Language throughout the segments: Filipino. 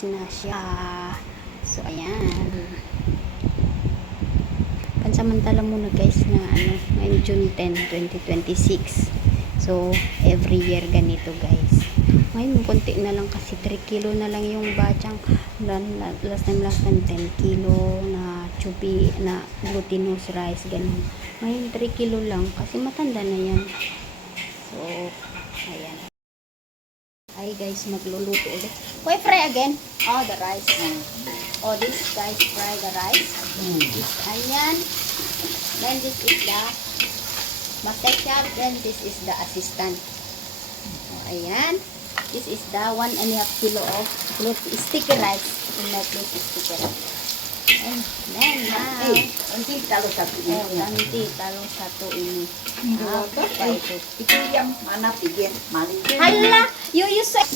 March na siya. So, ayan. Pansamantala muna guys na ngayon June 10, 2026. So, every year ganito guys. Ngayon, konti na lang kasi 3 kilo na lang yung bachang. Last time 10 kilo na chupi, na glutinous rice, ganun. Ngayon, 3 kilo lang kasi matanda na yan. So, ayan. Ay guys, magluluto ulit. Why fry again? Oh, the rice. Oh, this guys, fry the rice. This onion. Then this is the master chef. Then this is the assistant. Oh, ayan. This is the 1.5 kilo of sticky rice. In my plate is sticky rice. And then now. Nanti taruh satu ini. Oh, nanti taruh satu ini. Apa itu? Itu yang mana bikin maling? Hala, you say.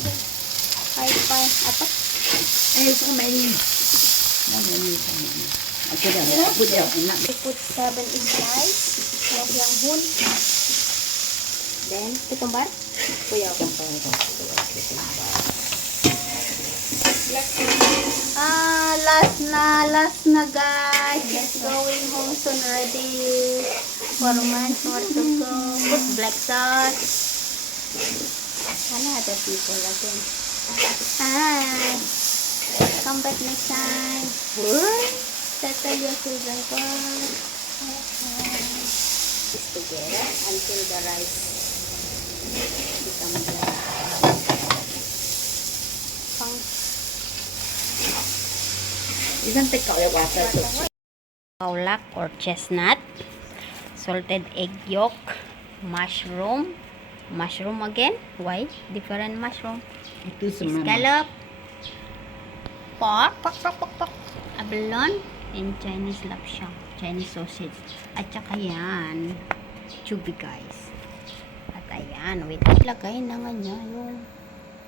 Ay, apa? Sama ini. Sama ini, sama ini. Aku dah put yang enak. We put 7 inside. Yang hun. Then, ketumbar. Kuya kempal. Last na guys. Let's going home soon already. 4 months more to go. Put black sauce. Other people again. Hi. Come back next time. Settle your children first. This together until the rice become black. Isang tekaw yung water to. Kaulak or chestnut, salted egg yolk, mushroom again. Why? Different mushroom. Itu semua. Scallop, pork, abalone, and Chinese lapsang, Chinese sausage. At saka yan, chubby guys. At ayan, wait, lagay na nga niya yung,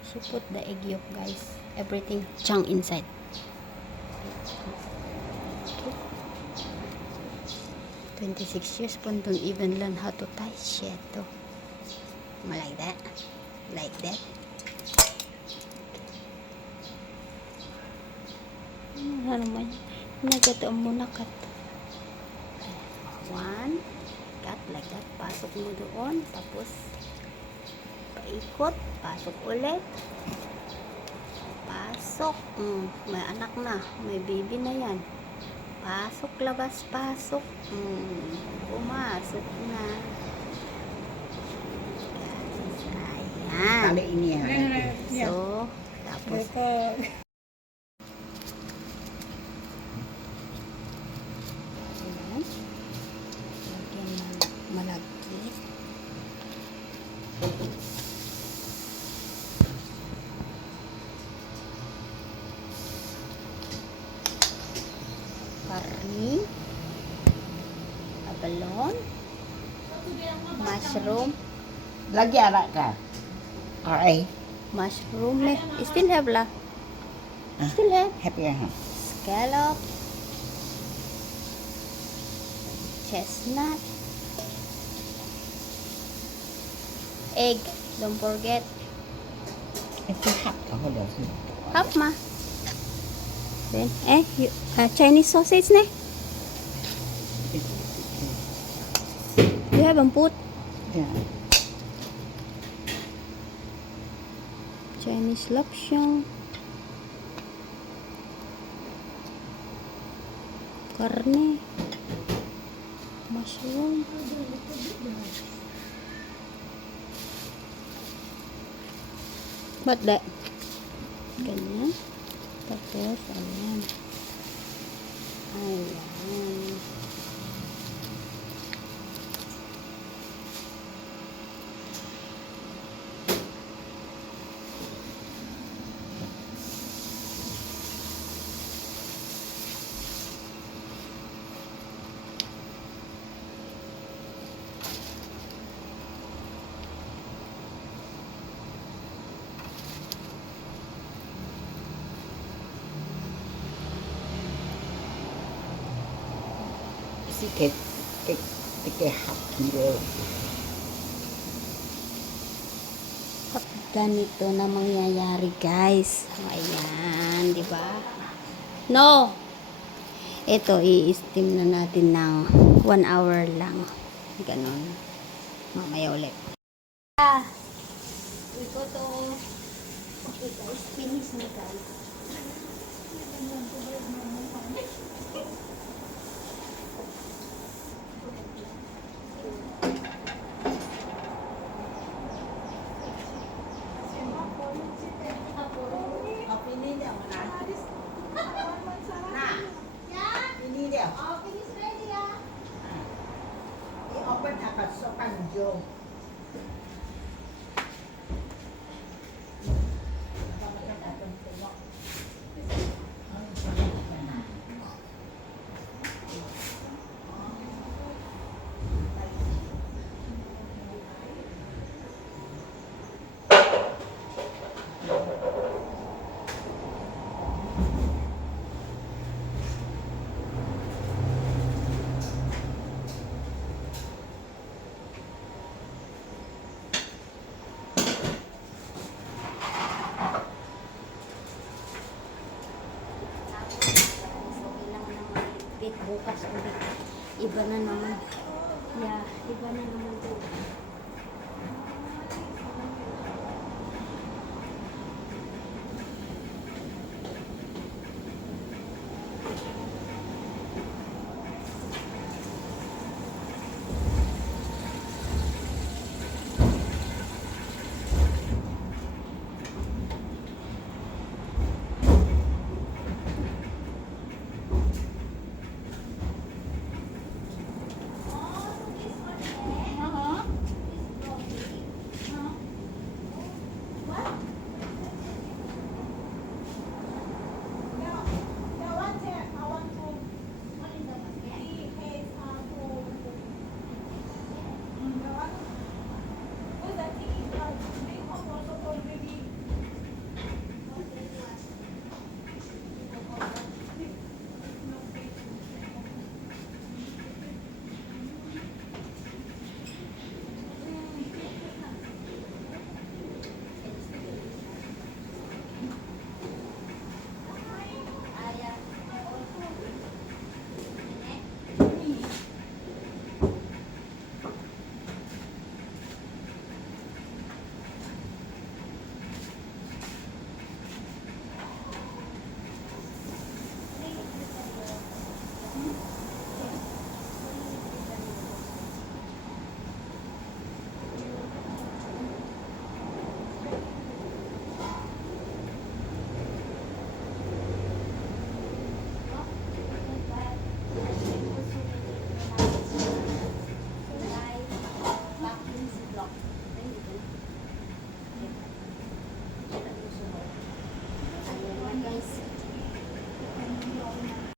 she put the egg yolk guys. Everything chunk inside. 26 years po don't even learn how to tie shit to. Like that. Like that. Ano naman? Nagkataon muna cut. 1. Cut like that. Pasok mo doon. Tapos paikot. Pasok ulit. Pasok. May anak na. May baby na yan. Pasok, labas, pasok. Pumasok na. Ayan. Kali ini ya. So, tapos ayan. Lagyan ng malagkit. Karni, abalone, mushroom, Lagi anak kah? Okay. mushroom still have lah. Ah. Still have Happy ya. scallop, chestnut, egg, don't forget. Itu hak kau dah sih. Half ma. Then Chinese sausage ne? You haven't put Ya. Chinese lapsang, karne, mushroom, but that ganyan. Tapos ayan. Ayan. Cái hạt kilo. ganito na mangyayari, guys. Ayan, di ba? No! Ito, i-steam na natin ng 1 hour lang. Ganon. Mamaya ulit. We go to... Okay, guys. Finish na, guys. Oh, finish ready ah. I-open agad sa kanjo. Bukas ulit. Iba na naman. Yeah, iba na naman to.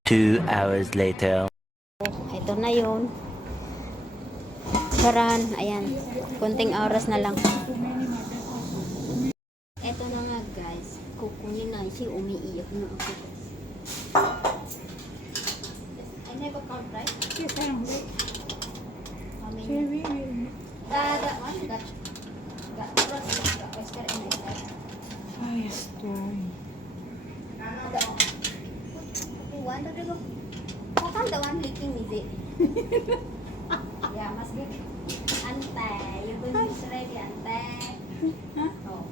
Two hours later. Ito na yun. Charan, ayan. Konting oras na lang. Ito na nga, guys. Kukunin na siya. Umiiyak na ako, guys. I never called, right? Yes, I'm ready. How many? Cherry. That one, that oyster and oyster. Ay, story. One, two, three, go. How come the one leaking is it? Yeah, must be. Ante, you will use ready, ante. Oh.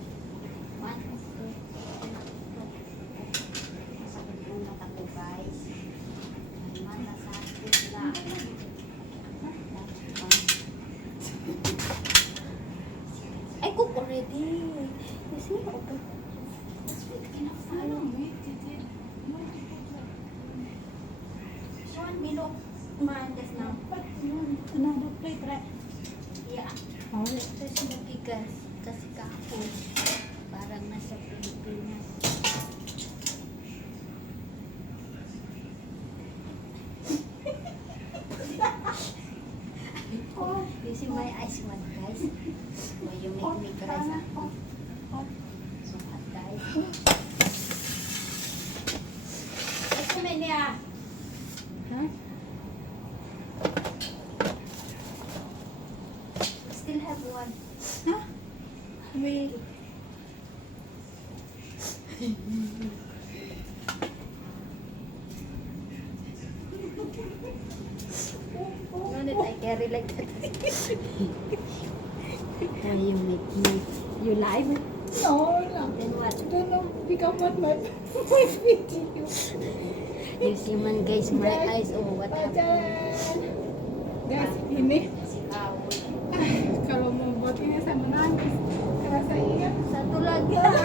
One, two. Masakit yung mata ko, guys. Naman, nasakit lang. Ay, cook already. You see, open. Sweet, kinafalo. One below. Man, just now. Another plate, right? Yeah. Oh. Tapos magigas. Kasi kahapon. Parang nasa Pilipinas. You see my eyes, what, guys? Why you make me cry? So hot, guys. Let's come in here. Huh? Still have one. Huh? Wait. No need I carry like that. Why you make me? You live? No, no. Then what? I don't know. Become what my video. You see man guys, my eyes. Oh, what happened? Ayan. Guys, ini. Kalau mau buat ini sama nangis. Karena saya Satu lagi.